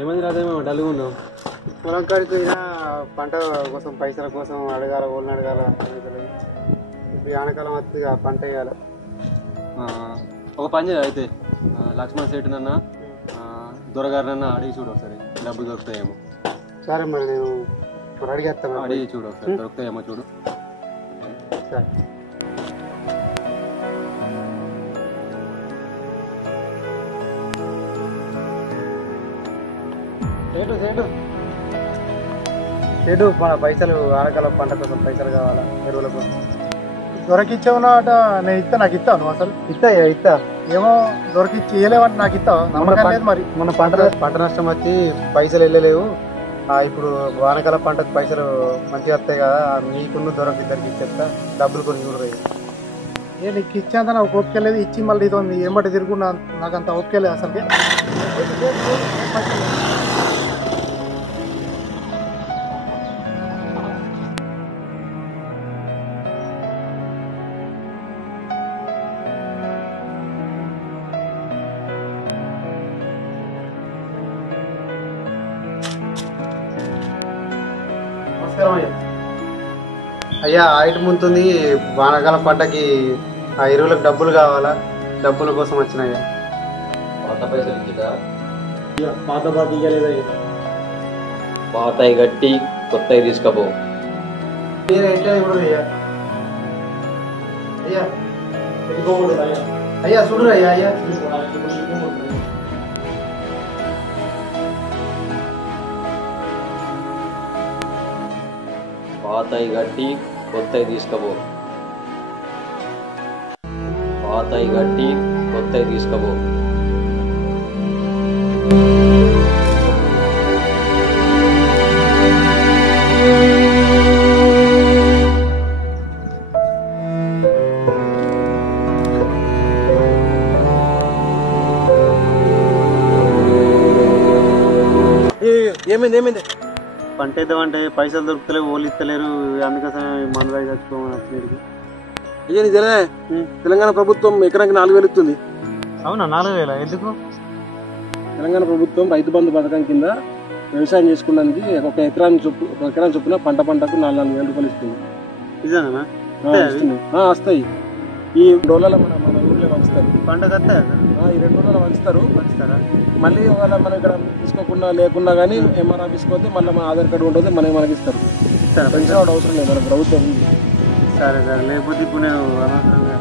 ఏమైంది రాదేమో డల్గా ఉన్నావు. పొలం కాడికి పోయినా పంట కోసం పైసల కోసం అడగాల, ఓళ్ళని అడగాల. ఇప్పుడు ఆనకాలం వస్తుంది, పంట వేయాలి. ఒక పని చేయ అయితే లక్ష్మణ్ సేటునన్నా దొరగారినన్నా అడిగి చూడు ఒకసారి, డబ్బులు దొరుకుతాయేమో. సరే మరి నేను అడిగేస్తాను. అడిగి చూడు ఒకసారి, దొరుకుతాయేమో చూడు. సరే సేటు మన పైసలు ఆనకాలం పంట కోసం పైసలు కావాలా, ఎరువుల కోసం. దొరకిచ్చావునా అట నేను ఇస్తా, నాకు ఇస్తావు నువ్వు అసలు? ఇస్తా ఏమో దొరకిచ్చి ఇవ్వలేవంటే నాకు ఇస్తావు, నమ్మకం లేదు మరి. మన పంట నష్టం వచ్చి పైసలు వెళ్ళలేవు. ఇప్పుడు వానకాల పంటకు పైసలు మంచిగా వస్తాయి కదా, నీకున్న దొరక ఇద్దరికి ఇచ్చేస్తా, డబ్బులు కొన్ని చూడలేదు. నీకు ఇచ్చేంత నాకు ఓపిక లేదు, ఇచ్చి మళ్ళీ ఇదో ఏమంటే తిరుగున్నా, నాకు అంత ఓపిక లేదు అసలుకి. అయ్యా ఆయిట్ ముందుంది, వానకాలం పంటకి ఆ ఎరువులకు డబ్బులు కావాలా, డబ్బుల కోసం వచ్చినాయ్యా. పాత పైసలు ఇచ్చిందా? పాత బాకీ ఇవ్వలేదయ్యా. పాతయి కట్టి కొత్తవి తీసుకపో. అయ్యా చూడు అయ్యా, అయ్యా పాతయి కట్టి కొత్తవి తీసుకపో. పాతయి కట్టి కొత్తవి తీసుకపో. ఏమైంది? పంట వేద్దామంటే పైసలు దొరుకుతలేవు, ఓళ్ళు ఇస్తలేరు, అందుకోసం మందు తాగి చచ్చిపోమని వచ్చినడికి. అయ్యా నీ తెలంగాణ ప్రభుత్వం ఎకరానికి 4,000 ఇస్తుంది. అవునా? 4,000 ఎందుకు? తెలంగాణ ప్రభుత్వం రైతు బంధు పథకం కింద వ్యవసాయం చేసుకోవడానికి ఒక ఎకరానికి చొప్పున పంటకు 4,000 రూపాయలు ఇస్తుంది. నిజంగానా? వస్తాయి. ఈ 2 రోజుల మన ఊర్లో పంచుతారు. పంటకు వస్తాయి. ఈ 2 రోజులు పంచుతారా? మళ్ళీ ఒకవేళ మనం ఇక్కడ తీసుకోకుండా లేకున్నా కానీ ఎంఆర్ ఆఫీస్కి పోతే మళ్ళీ మన ఆధార్ కార్డు ఉంటుంది, మనకి ఇస్తారు. పెన్షన్ అవసరం లేదు, మన ప్రభుత్వం. సరే లేకపోతే ఇప్పుడు నేను అనవసరంగా